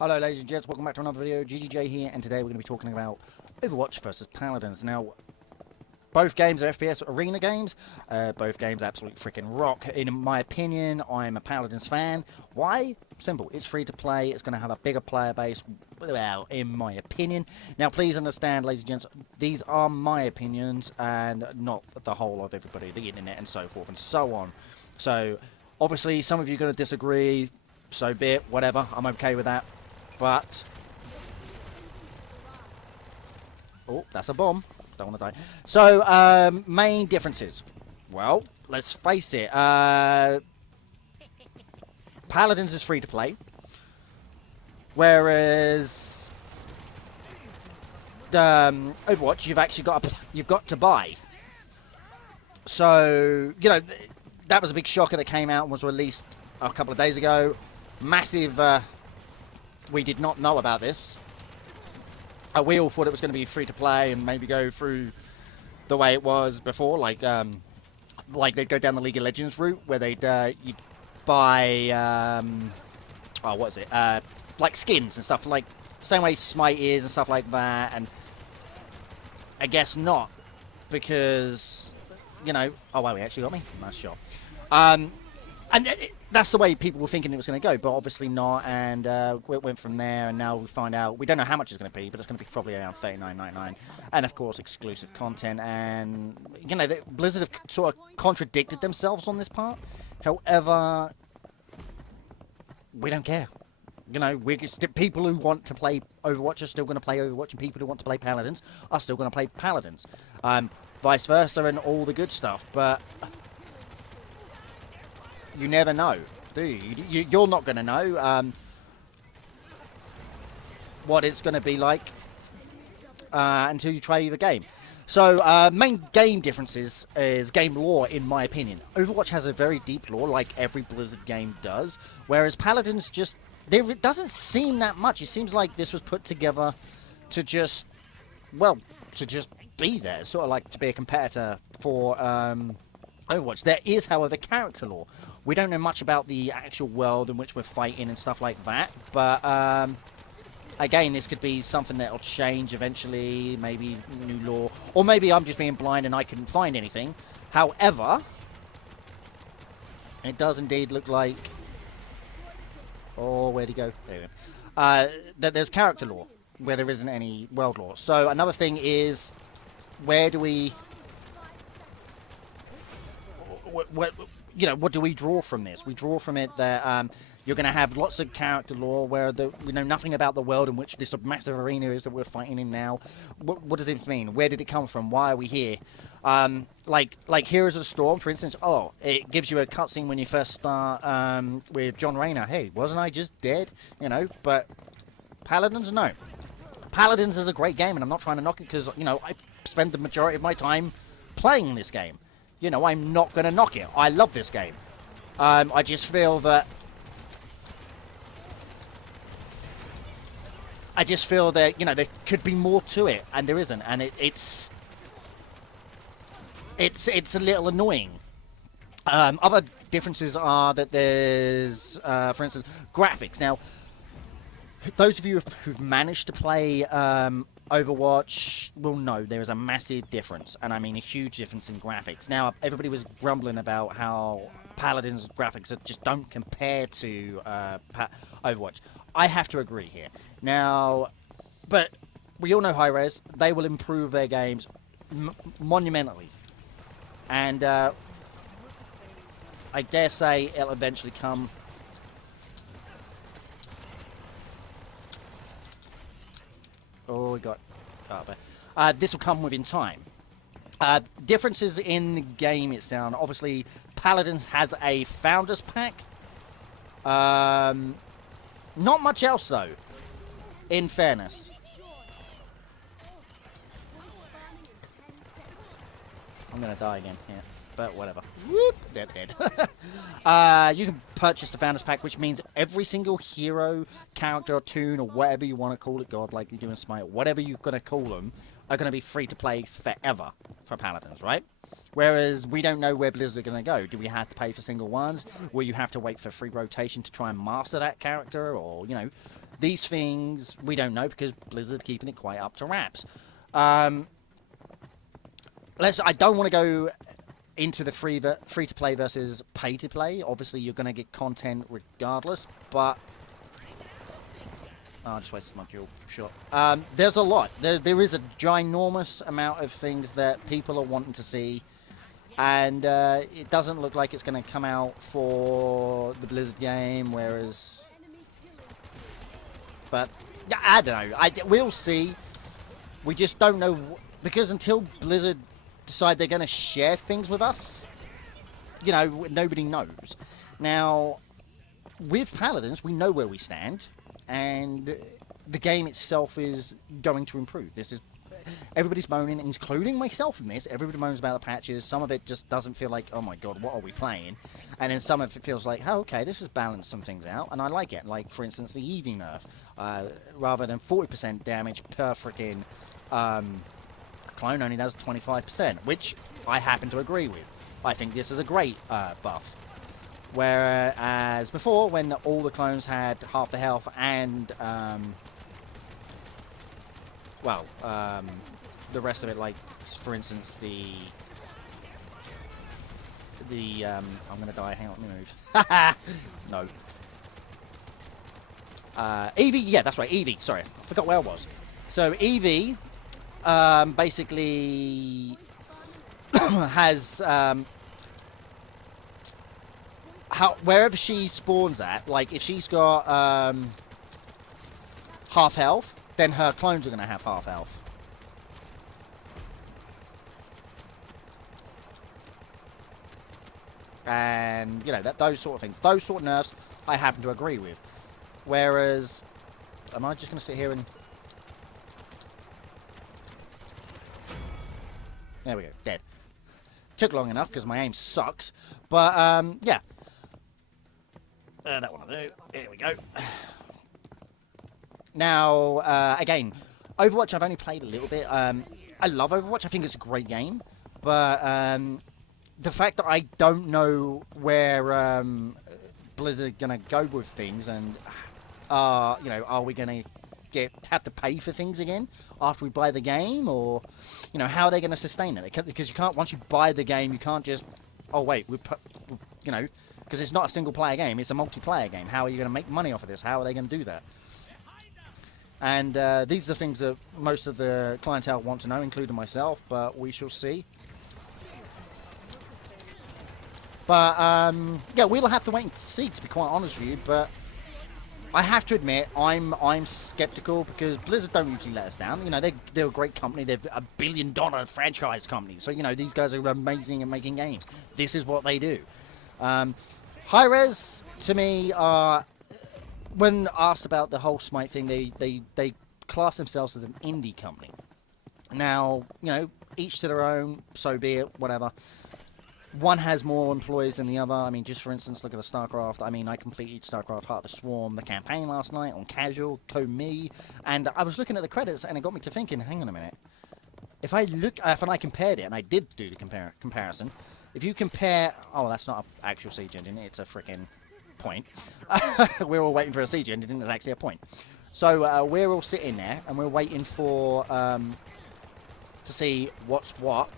Hello ladies and gents, welcome back to another video. GGJ here, and today we're going to be talking about Overwatch versus Paladins. Now, both games are FPS arena games. Both games absolutely freaking rock. In my opinion, I'm a Paladins fan. Why? Simple. It's free to play. It's going to have a bigger player base. Well, in my opinion. Now, please understand, ladies and gents, these are my opinions and not the whole of everybody, the internet and so forth and so on. So, obviously, some of you are going to disagree. So be it. Whatever. I'm okay with that. But... oh, that's a bomb. Don't want to die. So, main differences. Well, let's face it. Paladins is free to play. Whereas... Overwatch, you've got to buy. So, you know, that was a big shocker that came out and was released a couple of days ago. Massive... we did not know about this. We all thought it was going to be free to play and maybe go through the way it was before, like they'd go down the League of Legends route where they'd you'd buy oh, what is it? Like skins and stuff, like same way Smite is and stuff like that. And I guess not, because you know. Oh wow, he actually got me. Nice shot. And that's the way people were thinking it was going to go, but obviously not, and it went from there, and now we find out, we don't know how much it's going to be, but it's going to be probably around $39.99, and of course exclusive content, and, you know, Blizzard have sort of contradicted themselves on this part. However, we don't care. You know, people who want to play Overwatch are still going to play Overwatch, and people who want to play Paladins are still going to play Paladins. Vice versa, and all the good stuff, but... you never know, do you? You're not going to know what it's going to be like until you try the game. So, main game differences is game lore, in my opinion. Overwatch has a very deep lore, like every Blizzard game does, whereas Paladins just... it doesn't seem that much. It seems like this was put together to just... well, to just be there. Sort of like to be a competitor for... Overwatch. There is, however, character lore. We don't know much about the actual world in which we're fighting and stuff like that, but again, this could be something that'll change eventually, maybe new lore, or maybe I'm just being blind and I couldn't find anything. However, it does indeed look like... oh, where'd he go? There we go. That there's character lore, where there isn't any world lore. So another thing is, where do we... what do we draw from this? We draw from it that you're going to have lots of character lore where we know nothing about the world in which this massive arena is that we're fighting in now. What does it mean? Where did it come from? Why are we here? Like Heroes of the Storm, for instance. Oh, it gives you a cutscene when you first start with John Rayner. Hey, wasn't I just dead? You know, but Paladins, no. Paladins is a great game, and I'm not trying to knock it because, you know, I spend the majority of my time playing this game. You know, I'm not going to knock it. I love this game. I just feel that... you know, there could be more to it, and there isn't. And it's a little annoying. Other differences are that there's, for instance, graphics. Now, those of you who've managed to play Overwatch will know there is a massive difference, and I mean a huge difference in graphics. Now, everybody was grumbling about how Paladins graphics just don't compare to Overwatch. I have to agree here. Now, but we all know Hi-Res. They will improve their games monumentally, and I dare say it'll eventually come. Oh, we got up there. This will come within time. Differences in the game itself. Obviously, Paladins has a Founders Pack. Not much else, though, in fairness. I'm going to die again, yeah. But whatever. Whoop, they're dead. You can purchase the Founders Pack, which means every single hero, character, or toon, or whatever you want to call it, God, like you do in Smite, whatever you're going to call them, are going to be free to play forever for Paladins, right? Whereas we don't know where Blizzard are going to go. Do we have to pay for single ones? Will you have to wait for free rotation to try and master that character? Or, you know, these things we don't know because Blizzard keeping it quite up to wraps. I don't want to go into the free to play versus pay to play. Obviously, you're going to get content regardless, but I just wasted my dual shot. There's a lot. There is a ginormous amount of things that people are wanting to see, and it doesn't look like it's going to come out for the Blizzard game. Whereas, but I don't know. We'll see. We just don't know because until Blizzard decide they're going to share things with us, you know, nobody knows. Now, with Paladins, we know where we stand, and the game itself is going to improve. This is everybody's moaning, including myself in this. Everybody moans about the patches. Some of it just doesn't feel like, oh my god, what are we playing? And then some of it feels like, oh, okay, this has balanced some things out, and I like it. Like, for instance, the Eevee nerf. Rather than 40% damage per freaking clone only does 25%, which I happen to agree with. I think this is a great buff. Whereas before, when all the clones had half the health and, the rest of it, like, for instance, I'm gonna die, hang on, let me move. No. Eevee, yeah, that's right, Eevee, sorry, I forgot where I was. So, Eevee, basically has, wherever she spawns at, like if she's got half health, then her clones are going to have half health. And, you know, those sort of things. Those sort of nerfs, I happen to agree with. Whereas, am I just going to sit here and... There we go, dead. Took long enough because my aim sucks. But, yeah. That one will do. Here we go. Now, again, Overwatch I've only played a little bit. I love Overwatch. I think it's a great game. But the fact that I don't know where Blizzard going to go with things and, you know, are we going to have to pay for things again after we buy the game? Or, you know, how are they going to sustain it? Because you can't, once you buy the game, you can't just, oh, wait, you know, because it's not a single-player game, it's a multiplayer game. How are you going to make money off of this? How are they going to do that? And these are the things that most of the clientele want to know, including myself, but we shall see. But, yeah, we'll have to wait and see, to be quite honest with you, but I have to admit, I'm skeptical because Blizzard don't usually let us down. You know, they're a great company. They're a billion-dollar franchise company. So, you know, these guys are amazing at making games. This is what they do. Hi-Res, to me, are... When asked about the whole Smite thing, they class themselves as an indie company. Now, you know, each to their own, so be it, whatever. One has more employees than the other. I mean, just for instance, look at the StarCraft. I mean, I completed StarCraft Heart of the Swarm, the campaign last night on casual, co-me, and I was looking at the credits, and it got me to thinking, hang on a minute. If I compared it, and I did do the comparison, if you compare... Oh, that's not an actual siege engine, it's a freaking point. We're all waiting for a siege engine, it's actually a point. So, we're all sitting there, and we're waiting for, to see what's what,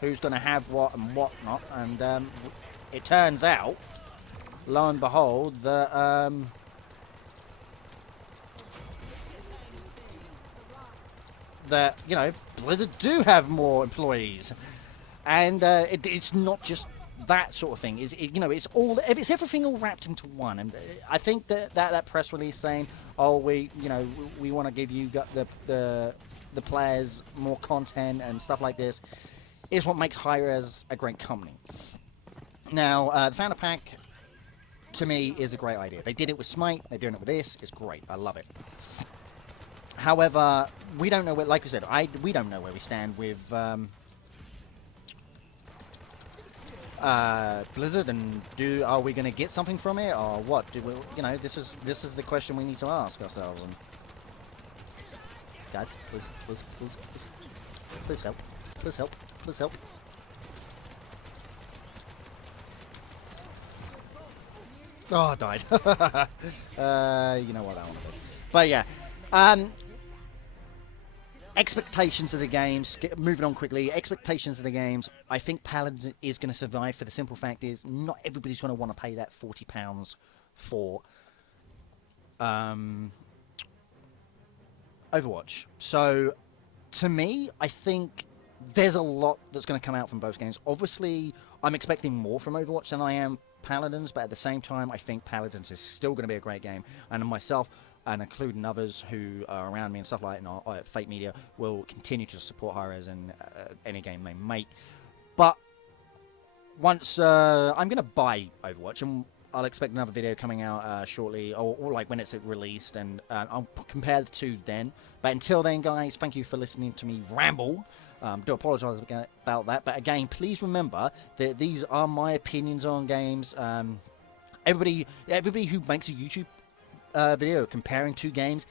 who's going to have what and what not, and it turns out, lo and behold, that you know, Blizzard do have more employees, and it's not just that sort of thing. You know, it's everything all wrapped into one. And I think that press release saying, oh, we want to give you the players more content and stuff like this, is what makes Hi-Res a great company. Now, the Founder Pack, to me, is a great idea. They did it with Smite, they're doing it with this, it's great, I love it. However, we don't know where, like we said, we don't know where we stand with Blizzard, and are we going to get something from it, or what? You know, this is the question we need to ask ourselves. And guys, please help. Please help. Please help. Oh, I died. You know what I want to do. But yeah. Um, expectations of the games, moving on quickly, expectations of the games, I think Paladins is going to survive for the simple fact is not everybody's going to want to pay that £40 for Overwatch. So, to me, I think there's a lot that's going to come out from both games. Obviously, I'm expecting more from Overwatch than I am Paladins, but at the same time, I think Paladins is still going to be a great game. And myself, and including others who are around me and stuff like that, and Fate Media, will continue to support Hi-Rez in any game they make. But once I'm going to buy Overwatch, and I'll expect another video coming out shortly, or like when it's released, and I'll compare the two then. But until then, guys, thank you for listening to me ramble. Do apologise about that, but again, please remember that these are my opinions on games. Everybody who makes a YouTube video comparing two games,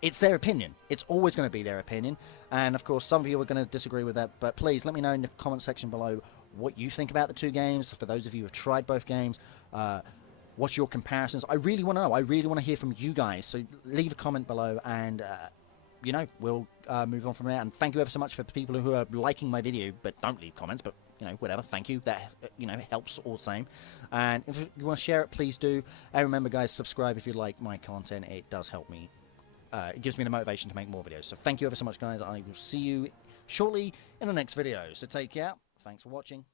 it's their opinion. It's always going to be their opinion. And of course, some of you are going to disagree with that. But please let me know in the comment section below what you think about the two games. For those of you who have tried both games, what's your comparisons? I really want to know. I really want to hear from you guys. So leave a comment below and, you know, we'll move on from there. And thank you ever so much for the people who are liking my video but don't leave comments. But, you know, whatever. Thank you. That, you know, helps all the same. And if you want to share it, please do. And remember, guys, subscribe if you like my content. It does help me. It gives me the motivation to make more videos. So thank you ever so much, guys. I will see you shortly in the next video. So take care. Thanks for watching.